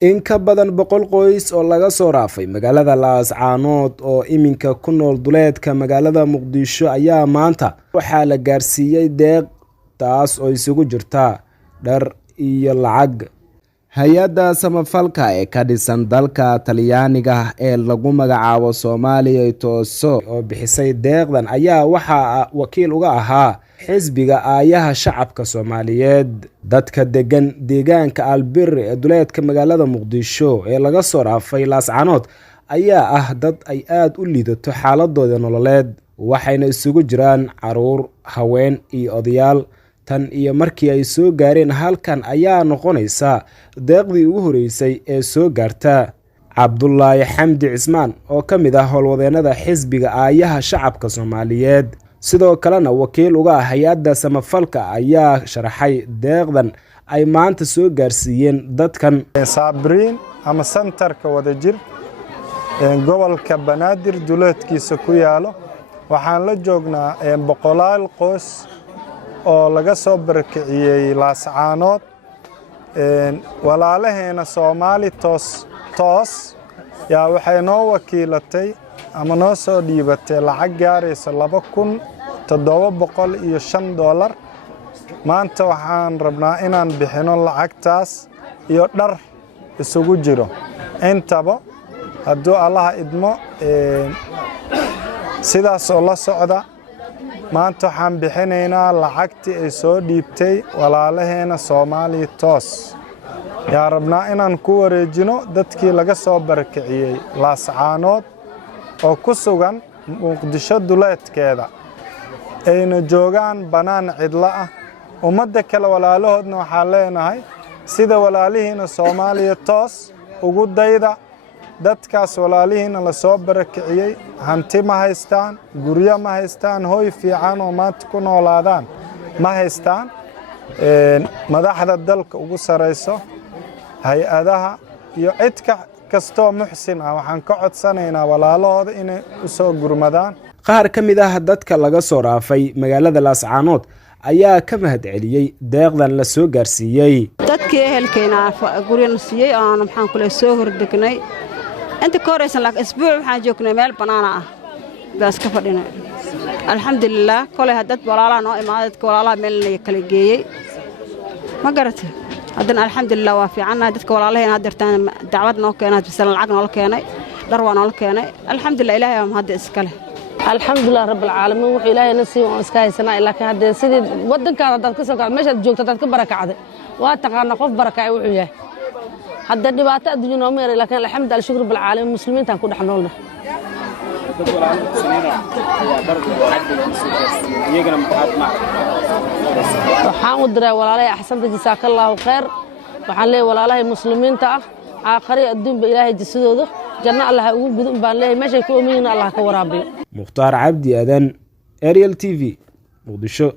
In ka badan 100 qoys oo laga soo raafay magaalada Laascaanood oo iminka ku nool duleedka magaalada Muqdisho ayaa maanta waxaa la gaarsiiyay deeq taas oo isugu jirta dhar iyo lacag. Hay'adda samafalka ee ka dhisan dalka Talyaaniga ee lagu magacaabo Soomaaliya Tooso oo bixisay deeqdan ayaa waxaa wakiil uga ahaa xisbiga aayaha shacabka Soomaaliyeed. Dadka degan deegaanka Albir ee duleedka magaalada Muqdisho ee laga soo raafay Laascaanood ayaa ah dad ay aad u liidato xaaladooda nololeed, waxayna isugu jiraan caruur, haween iyo odayaal. Tan iyo markii ay soo gaareen halkan ayaa noqonaysa deeqdii ugu horeysay ee soo gaarta. Cabdullaahi Xamdi Cismaan oo ka mid ah howlwadeennada xisbiga aayaha shacabka Soomaaliyeed sidoo kalena wakiil uga ah hay'adda samafalka ayaa sharaxay deeqdan ay maanta soo gaarsiiyeen dadkan. Sabriin ama santarka Wadajir gobolka Banaadir duleedkiisa ku yaalo waxaan la joognaa boqolaal qoys oo laga soo barakiciyay Laascaanood. Walaalaheena Soomaali toos yaa waxay noo wakiilatay ama noo soo dhiibatay lacag gaaraysa $2,705. maanta waxaan rabnaa inaan bixino lacagtaas iyo dhar isugu jiro intaba hadduu Allaha idmo. sidaas oo la socda maanta waxaan bixinaynaa lacagtii ay soo dhiibtay walaalaheena Soomaali toos yaa rabnaa inaan ku wareejino dadkii laga soo barakiciyay Laascaanood oo ku sugan Muqdisho duleedkeeda ayna joogaan banaan cidla ah. ummadda kale walaalahoodna waxaan leenahay sida walaalihiina Soomaaliya toos ugu dayda. dadkaas walaalihiina la soo barakiciyay hanti ma haystaan, guryo ma haystaan, hooy fiican oo maanta ku noolaadaan ma haystaan. madaxda dalka ugu sareyso hay-adaha iyo cid kastoo muxsin ah waxaan ka codsanaynaa walaalahooda inay u soo gurmadaan. Qaar ka mid ah dadka laga soo raafay magaalada Laascaanood ayaa ka mahadceliyay deeqdan la soo gaarsiiyay. dadkii ehelkeena guriyana siiyay aan maxaan kula soo hordegnay inta ka horeysan laakiin isbuuc waxaan joognay meel banaana ah baas ka fadhinay. alxamdulillaah kolay dad walaalaha noo imaaday dadka walaalaha meel la kala geeyay ma garatay. haddana alxamdulillaah waa fiicannahay dadka walaalaheena hadirtaan dacwad noo keenay bisan lacag noo keenay dhar waa noo keenay. alxamdulillaah ilaahay waa hadda iska leh. alxamdulillaah rabbil caalamiin wuxuu ilaahay nasiib oo iska haysanaa laakiin hadda sidii wadankaada dad ka soo kacay meesha joogta dad ka barakacday waa taqaan qof barakacay wuxuu yahay. hadda dhibaato adduunyo noo meeray laakiin alxamdulillaah shukr bil caalamiin muslimiinta ku dhaxnoolna. waxaan u diray walaalahay axsanta jazaakallaahu khayr. waxaan leeyahay walaalahay muslimiinta ah aakhari adduunba ilaahay jisadooda janno Allah ugu gudun baan leeyahay meeshay ku oomiyiin Allah ka waraabiyo. Mukhtaar Cabdi Adan, Ariel TV, Muqdisho.